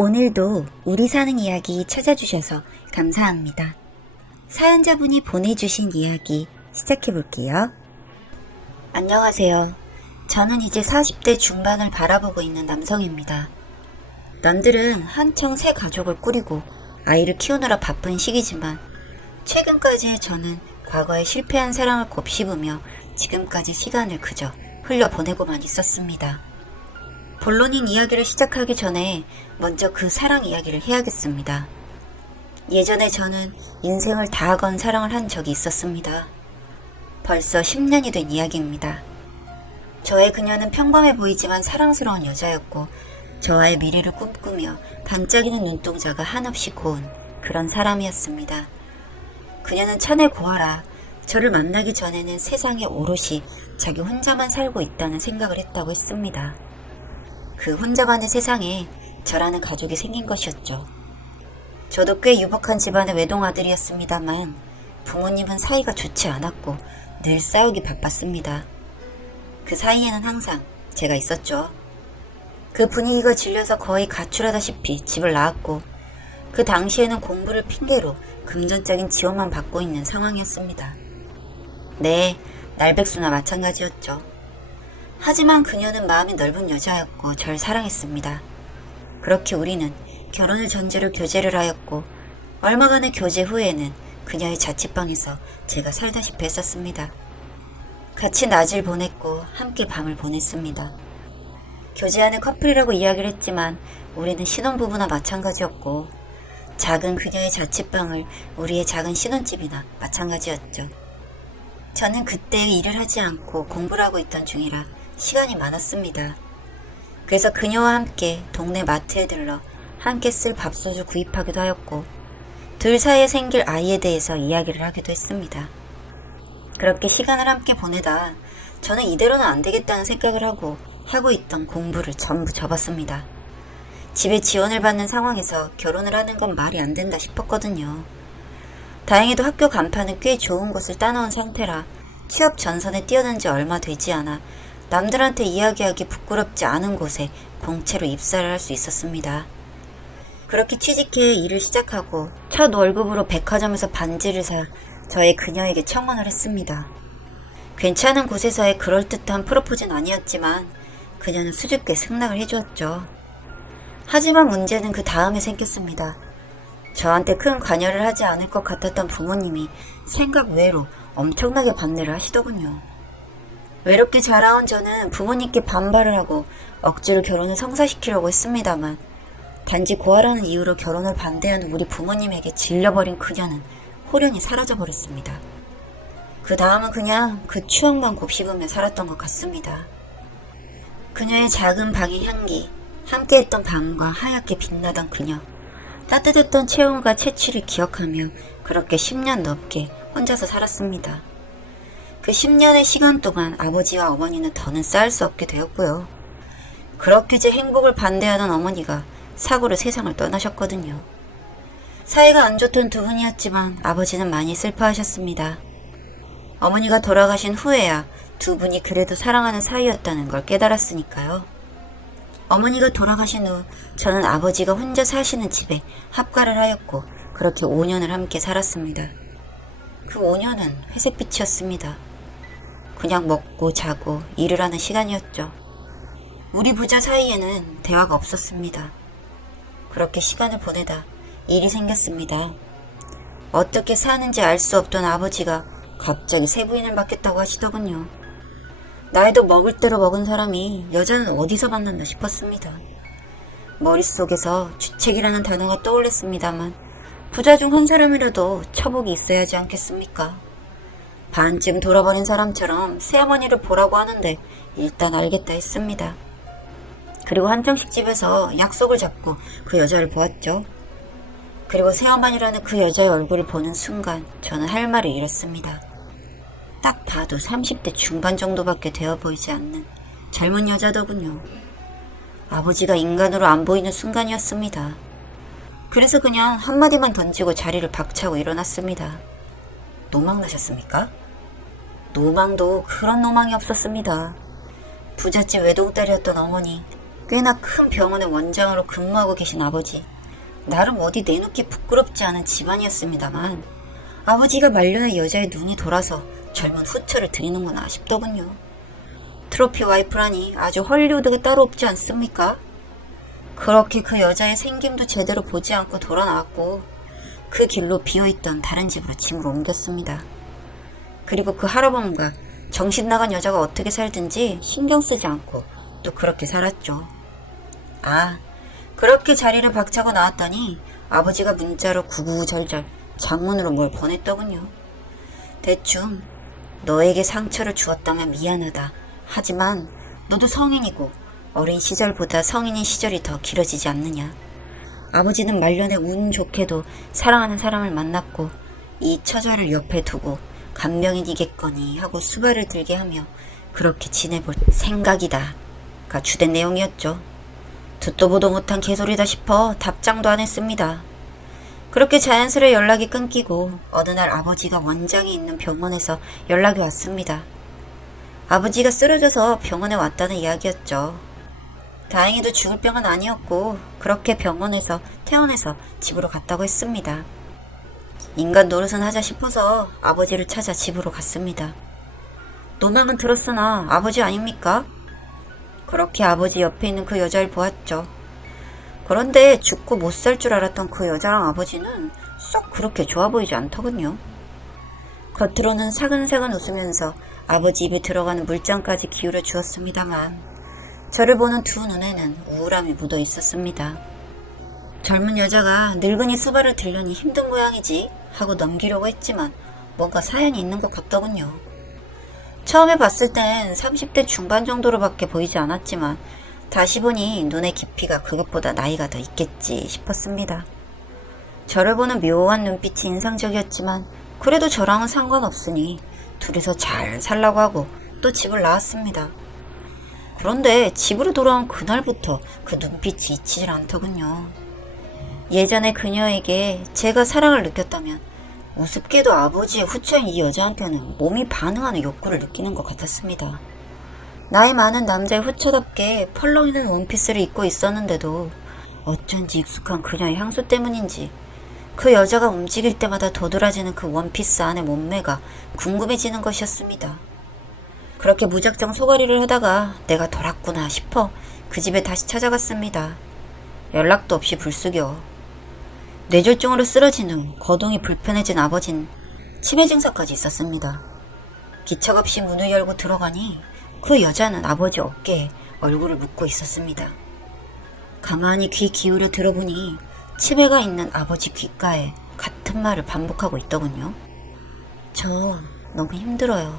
오늘도 우리 사는 이야기 찾아주셔서 감사합니다. 사연자분이 보내주신 이야기 시작해볼게요. 안녕하세요. 저는 이제 40대 중반을 바라보고 있는 남성입니다. 남들은 한창 새 가족을 꾸리고 아이를 키우느라 바쁜 시기지만 최근까지의 저는 과거에 실패한 사랑을 곱씹으며 지금까지 시간을 그저 흘려보내고만 있었습니다. 본론인 이야기를 시작하기 전에 먼저 그 사랑 이야기를 해야겠습니다. 예전에 저는 인생을 다 건 사랑을 한 적이 있었습니다. 벌써 10년이 된 이야기입니다. 저의 그녀는 평범해 보이지만 사랑스러운 여자였고 저와의 미래를 꿈꾸며 반짝이는 눈동자가 한없이 고운 그런 사람이었습니다. 그녀는 천에 고아라 저를 만나기 전에는 세상에 오롯이 자기 혼자만 살고 있다는 생각을 했다고 했습니다. 그 혼자만의 세상에 저라는 가족이 생긴 것이었죠. 저도 꽤 유복한 집안의 외동아들이었습니다만 부모님은 사이가 좋지 않았고 늘 싸우기 바빴습니다. 그 사이에는 항상 제가 있었죠. 그 분위기가 질려서 거의 가출하다시피 집을 나왔고 그 당시에는 공부를 핑계로 금전적인 지원만 받고 있는 상황이었습니다. 네, 날백수나 마찬가지였죠. 하지만 그녀는 마음이 넓은 여자였고 절 사랑했습니다. 그렇게 우리는 결혼을 전제로 교제를 하였고 얼마간의 교제 후에는 그녀의 자취방에서 제가 살다시피 했었습니다. 같이 낮을 보냈고 함께 밤을 보냈습니다. 교제하는 커플이라고 이야기를 했지만 우리는 신혼부부나 마찬가지였고 작은 그녀의 자취방을 우리의 작은 신혼집이나 마찬가지였죠. 저는 그때 일을 하지 않고 공부를 하고 있던 중이라 시간이 많았습니다. 그래서 그녀와 함께 동네 마트에 들러 함께 쓸 밥솥을 구입하기도 하였고 둘 사이에 생길 아이에 대해서 이야기를 하기도 했습니다. 그렇게 시간을 함께 보내다 저는 이대로는 안 되겠다는 생각을 하고 있던 공부를 전부 접었습니다. 집에 지원을 받는 상황에서 결혼을 하는 건 말이 안 된다 싶었거든요. 다행히도 학교 간판은 꽤 좋은 곳을 따놓은 상태라 취업 전선에 뛰어든 지 얼마 되지 않아 남들한테 이야기하기 부끄럽지 않은 곳에 공채로 입사를 할 수 있었습니다. 그렇게 취직해 일을 시작하고 첫 월급으로 백화점에서 반지를 사 저의 그녀에게 청혼을 했습니다. 괜찮은 곳에서의 그럴듯한 프로포즈는 아니었지만 그녀는 수줍게 승낙을 해주었죠. 하지만 문제는 그 다음에 생겼습니다. 저한테 큰 관여를 하지 않을 것 같았던 부모님이 생각 외로 엄청나게 반대를 하시더군요. 외롭게 자라온 저는 부모님께 반발을 하고 억지로 결혼을 성사시키려고 했습니다만 단지 고아라는 이유로 결혼을 반대하는 우리 부모님에게 질려버린 그녀는 호련히 사라져버렸습니다. 그 다음은 그냥 그 추억만 곱씹으며 살았던 것 같습니다. 그녀의 작은 방의 향기, 함께했던 밤과 하얗게 빛나던 그녀, 따뜻했던 체온과 채취를 기억하며 그렇게 10년 넘게 혼자서 살았습니다. 그 10년의 시간 동안 아버지와 어머니는 더는 쌓을 수 없게 되었고요. 그렇게 제 행복을 반대하던 어머니가 사고로 세상을 떠나셨거든요. 사이가 안 좋던 두 분이었지만 아버지는 많이 슬퍼하셨습니다. 어머니가 돌아가신 후에야 두 분이 그래도 사랑하는 사이였다는 걸 깨달았으니까요. 어머니가 돌아가신 후 저는 아버지가 혼자 사시는 집에 합가를 하였고 그렇게 5년을 함께 살았습니다. 그 5년은 회색빛이었습니다. 그냥 먹고 자고 일을 하는 시간이었죠. 우리 부자 사이에는 대화가 없었습니다. 그렇게 시간을 보내다 일이 생겼습니다. 어떻게 사는지 알 수 없던 아버지가 갑자기 새 부인을 맡겠다고 하시더군요. 나이도 먹을 대로 먹은 사람이 여자는 어디서 만난다 싶었습니다. 머릿속에서 주책이라는 단어가 떠올랐습니다만 부자 중 한 사람이라도 처복이 있어야 하지 않겠습니까? 반쯤 돌아버린 사람처럼 새어머니를 보라고 하는데 일단 알겠다 했습니다. 그리고 한정식 집에서 약속을 잡고 그 여자를 보았죠. 그리고 새어머니라는 그 여자의 얼굴을 보는 순간 저는 할 말을 잃었습니다. 딱 봐도 30대 중반 정도밖에 되어 보이지 않는 젊은 여자더군요. 아버지가 인간으로 안 보이는 순간이었습니다. 그래서 그냥 한마디만 던지고 자리를 박차고 일어났습니다. 노망나셨습니까? 노망도 그런 노망이 없었습니다. 부잣집 외동딸이었던 어머니, 꽤나 큰 병원의 원장으로 근무하고 계신 아버지. 나름 어디 내놓기 부끄럽지 않은 집안이었습니다만 아버지가 말년의 여자의 눈이 돌아서 젊은 후처를 드리는구나 싶더군요. 트로피 와이프라니 아주 헐리우드가 따로 없지 않습니까? 그렇게 그 여자의 생김도 제대로 보지 않고 돌아 나왔고 그 길로 비어있던 다른 집으로 짐을 옮겼습니다. 그리고 그 할아버님과 정신 나간 여자가 어떻게 살든지 신경 쓰지 않고 또 그렇게 살았죠. 그렇게 자리를 박차고 나왔더니 아버지가 문자로 구구절절 장문으로 뭘 보냈더군요. 대충 너에게 상처를 주었다면 미안하다. 하지만 너도 성인이고 어린 시절보다 성인인 시절이 더 길어지지 않느냐. 아버지는 말년에 운 좋게도 사랑하는 사람을 만났고 이 처자를 옆에 두고 간병인이겠거니 하고 수발을 들게 하며 그렇게 지내볼 생각이다가 주된 내용이었죠. 듣도 보도 못한 개소리다 싶어 답장도 안 했습니다. 그렇게 자연스레 연락이 끊기고 어느 날 아버지가 원장이 있는 병원에서 연락이 왔습니다. 아버지가 쓰러져서 병원에 왔다는 이야기였죠. 다행히도 죽을 병은 아니었고 그렇게 병원에서 퇴원해서 집으로 갔다고 했습니다. 인간 노릇은 하자 싶어서 아버지를 찾아 집으로 갔습니다. 노망은 들었으나 아버지 아닙니까? 그렇게 아버지 옆에 있는 그 여자를 보았죠. 그런데 죽고 못 살 줄 알았던 그 여자랑 아버지는 썩 그렇게 좋아 보이지 않더군요. 겉으로는 사근사근 웃으면서 아버지 입에 들어가는 물장까지 기울여 주었습니다만 저를 보는 두 눈에는 우울함이 묻어 있었습니다. 젊은 여자가 늙은이 수발을 들려니 힘든 모양이지 하고 넘기려고 했지만 뭔가 사연이 있는 것 같더군요. 처음에 봤을 땐 30대 중반 정도로밖에 보이지 않았지만 다시 보니 눈의 깊이가 그것보다 나이가 더 있겠지 싶었습니다. 저를 보는 묘한 눈빛이 인상적이었지만 그래도 저랑은 상관없으니 둘이서 잘 살라고 하고 또 집을 나왔습니다. 그런데 집으로 돌아온 그날부터 그 눈빛이 잊히질 않더군요. 예전에 그녀에게 제가 사랑을 느꼈다면 우습게도 아버지의 후처인 이 여자한테는 몸이 반응하는 욕구를 느끼는 것 같았습니다. 나이 많은 남자의 후처답게 펄럭이는 원피스를 입고 있었는데도 어쩐지 익숙한 그녀의 향수 때문인지 그 여자가 움직일 때마다 도드라지는 그 원피스 안의 몸매가 궁금해지는 것이었습니다. 그렇게 무작정 소가리를 하다가 내가 돌았구나 싶어 그 집에 다시 찾아갔습니다. 연락도 없이 불쑥여. 뇌졸중으로 쓰러진 후 거동이 불편해진 아버진 치매 증상까지 있었습니다. 기척 없이 문을 열고 들어가니 그 여자는 아버지 어깨에 얼굴을 묻고 있었습니다. 가만히 귀 기울여 들어보니 치매가 있는 아버지 귓가에 같은 말을 반복하고 있더군요. 저 너무 힘들어요.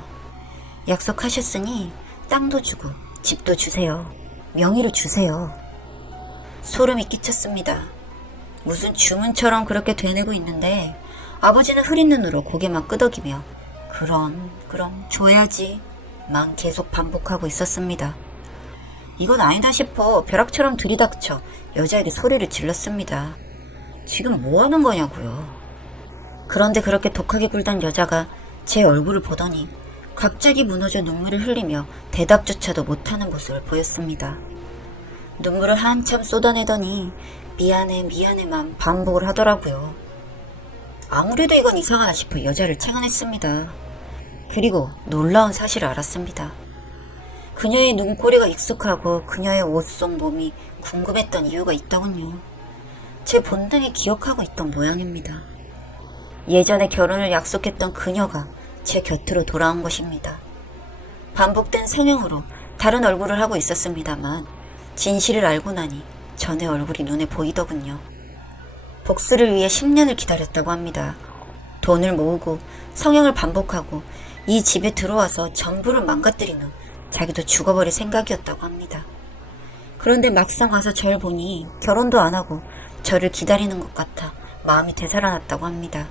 약속하셨으니 땅도 주고 집도 주세요. 명의로 주세요. 소름이 끼쳤습니다. 무슨 주문처럼 그렇게 되뇌고 있는데 아버지는 흐린 눈으로 고개만 끄덕이며 그럼 줘야지 만 계속 반복하고 있었습니다. 이건 아니다 싶어 벼락처럼 들이닥쳐 여자에게 소리를 질렀습니다. 지금 뭐 하는 거냐고요. 그런데 그렇게 독하게 굴던 여자가 제 얼굴을 보더니 갑자기 무너져 눈물을 흘리며 대답조차도 못하는 모습을 보였습니다. 눈물을 한참 쏟아내더니 미안해만 반복을 하더라고요. 아무래도 이건 이상하다 싶어 여자를 체근했습니다. 그리고 놀라운 사실을 알았습니다. 그녀의 눈꼬리가 익숙하고 그녀의 옷 속 몸이 궁금했던 이유가 있더군요. 제 본능이 기억하고 있던 모양입니다. 예전에 결혼을 약속했던 그녀가 제 곁으로 돌아온 것입니다. 반복된 성형으로 다른 얼굴을 하고 있었습니다만 진실을 알고 나니 전의 얼굴이 눈에 보이더군요. 복수를 위해 10년을 기다렸다고 합니다. 돈을 모으고 성형을 반복하고 이 집에 들어와서 전부를 망가뜨린 후 자기도 죽어버릴 생각이었다고 합니다. 그런데 막상 와서 절 보니 결혼도 안 하고 저를 기다리는 것 같아 마음이 되살아났다고 합니다.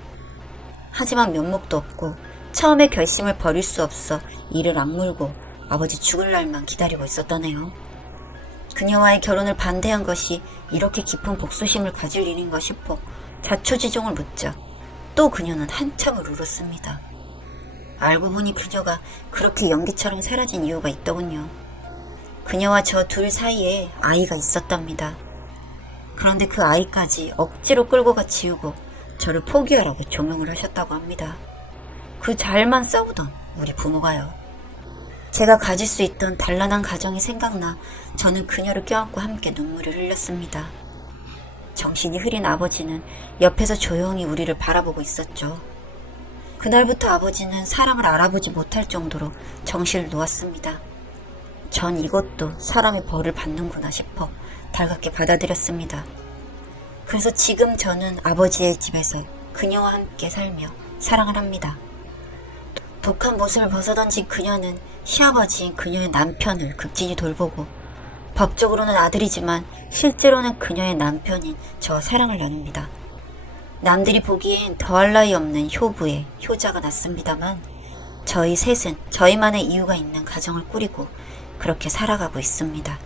하지만 면목도 없고 처음에 결심을 버릴 수 없어 이를 악물고 아버지 죽을 날만 기다리고 있었다네요. 그녀와의 결혼을 반대한 것이 이렇게 깊은 복수심을 가질 일인가 싶어 자초지종을 묻자 또 그녀는 한참을 울었습니다. 알고 보니 그녀가 그렇게 연기처럼 사라진 이유가 있더군요. 그녀와 저 둘 사이에 아이가 있었답니다. 그런데 그 아이까지 억지로 끌고 가 지우고 저를 포기하라고 종용을 하셨다고 합니다. 그 잘만 싸우던 우리 부모가요. 제가 가질 수 있던 단란한 가정이 생각나 저는 그녀를 껴안고 함께 눈물을 흘렸습니다. 정신이 흐린 아버지는 옆에서 조용히 우리를 바라보고 있었죠. 그날부터 아버지는 사람을 알아보지 못할 정도로 정신을 놓았습니다. 전 이것도 사람의 벌을 받는구나 싶어 달갑게 받아들였습니다. 그래서 지금 저는 아버지의 집에서 그녀와 함께 살며 사랑을 합니다. 독한 모습을 벗어던진 그녀는 시아버지인 그녀의 남편을 극진히 돌보고 법적으로는 아들이지만 실제로는 그녀의 남편인 저와 사랑을 나눕니다. 남들이 보기엔 더할 나위 없는 효부의 효자가 났습니다만 저희 셋은 저희만의 이유가 있는 가정을 꾸리고 그렇게 살아가고 있습니다.